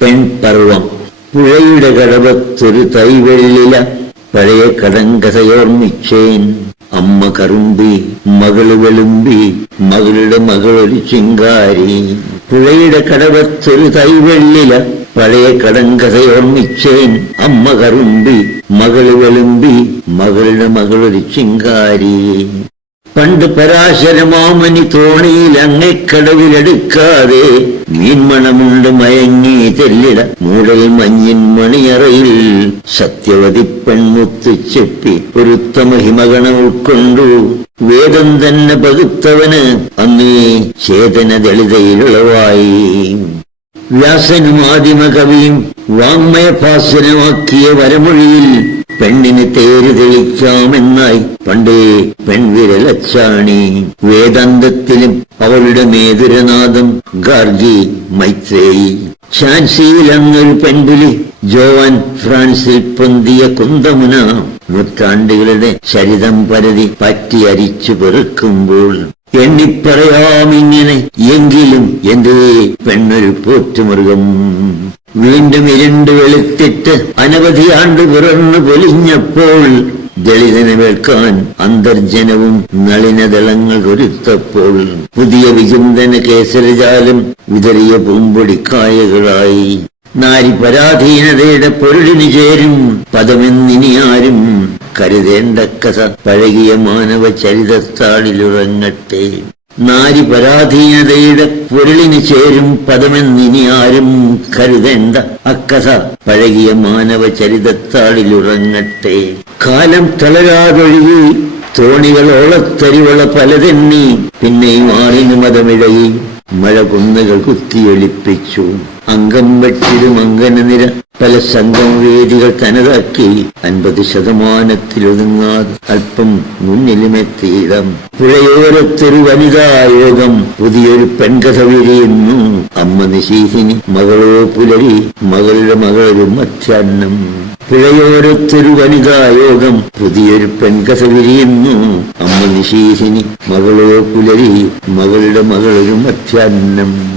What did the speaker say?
പെൺപർവം പുഴയുടെ കടവത്തൊരു തൈവെള്ളില പഴയ കടങ്കഥയോർമ്മിച്ചേൻ അമ്മ കറുമ്പി മകൾ വെളുമ്പി മകളുടെ മകളൊരു ചിങ്കാരി. പുഴയുടെ കടവത്തൊരു തൈവെള്ളില പഴയ കടങ്കഥയോർമ്മിച്ചേൻ അമ്മ കറുമ്പി മകൾ വെളുമ്പി മകളുടെ മകളൊരു ചിങ്കാരി. പണ്ട് പരാശരമാമനി തോണിയിൽ അങ്ങക്കടവിലെടുക്കാതെ മീൻമണമുണ്ട് മയങ്ങി തെല്ലിട മൂടൽ മഞ്ഞിൻ മണിയറയിൽ സത്യവതി പെൺമുത്ത് ചെപ്പി ഒരുത്തമ ഹിമഗണ ഉൾക്കൊണ്ടു. വേദം തന്നെ പകുത്തവന് അന്നേ ചേതന ദളിതയിലുളവായി. വ്യാസനും ആദിമകവിയും വാങ്മയഭാസനമാക്കിയ വരമൊഴിയിൽ പെണ്ണിന് തേര് തെളിക്കാമെന്നായി പണ്ടേ പെൺവിരലച്ചാണി. വേദാന്തത്തിലും അവളുടെ മേതുരനാഥം ഗാർഗി മൈത്രേയി. ഝാൻസിയിൽ അങ്ങൊരു പെൺപുലി ജോവാൻ ഫ്രാൻസിൽ പൊന്തിയ കുന്തമുന. നൂറ്റാണ്ടുകളുടെ ചരിതം പരതി പറ്റി അരിച്ചു പെറുക്കുമ്പോൾ എണ്ണിപ്പറയാമിങ്ങനെ എങ്കിലും എന്തേ പെണ്ണൊരു പോറ്റുമൃഗം. വീണ്ടും ഇരുണ്ട് വെളുത്തിട്ട് അനവധി ആണ്ട് പിറന്നു പൊലിഞ്ഞപ്പോൾ ദളിതനെ വെക്കാൻ അന്തർജനവും നളിനദളങ്ങൾ ഒരുത്തപ്പോൾ പുതിയ വിചിന്തന കേസരജാലം വിതറിയ പൂമ്പൊടിക്കായകളായി. നാരി പരാധീനതയുടെ പൊരുളിന് ചേരും പദമെന്നിനി ആരും കരുതേണ്ട കഥ പഴകിയ മാനവ ചരിതത്താളിലുറങ്ങട്ടെ. നാരി പരാധീനതയുടെ പൊരുളിന് ചേരും പദമെന്നിനി ആരും കരുതേണ്ട അക്കഥ പഴകിയ മാനവ ചരിതത്താളിലുറങ്ങട്ടെ. കാലം തളരാതൊഴുകി തോണികളോളത്തരിവള പലതെണ്ണി പിന്നെയും ആണിന് മതമിഴയിൽ മഴ കുന്നുകൾ കുത്തിയൊലിപ്പിച്ചു. അംഗം വെട്ടിലും അങ്ങനെ നിര. പല സംഘം വേദികൾ തനതാക്കി അൻപത് ശതമാനത്തിലൊതുങ്ങാതെ അല്പം മുന്നിലുമെത്തിയിടം. പുഴയോരത്തൊരു വനിതാ യോഗം പുതിയൊരു പെൺകഥ വിരിയുന്നു. അമ്മ നിശീഹിനി മകളോ പുലരി മകളുടെ മകളൊരു മധ്യാഹ്നം. പുഴയോരത്തൊരു വനിതായോഗം പുതിയൊരു പെൺകഥ വിരിയുന്നു. അമ്മ നിശീഹിനി മകളോ പുലരി മകളുടെ മകളൊരു മധ്യാഹ്നം.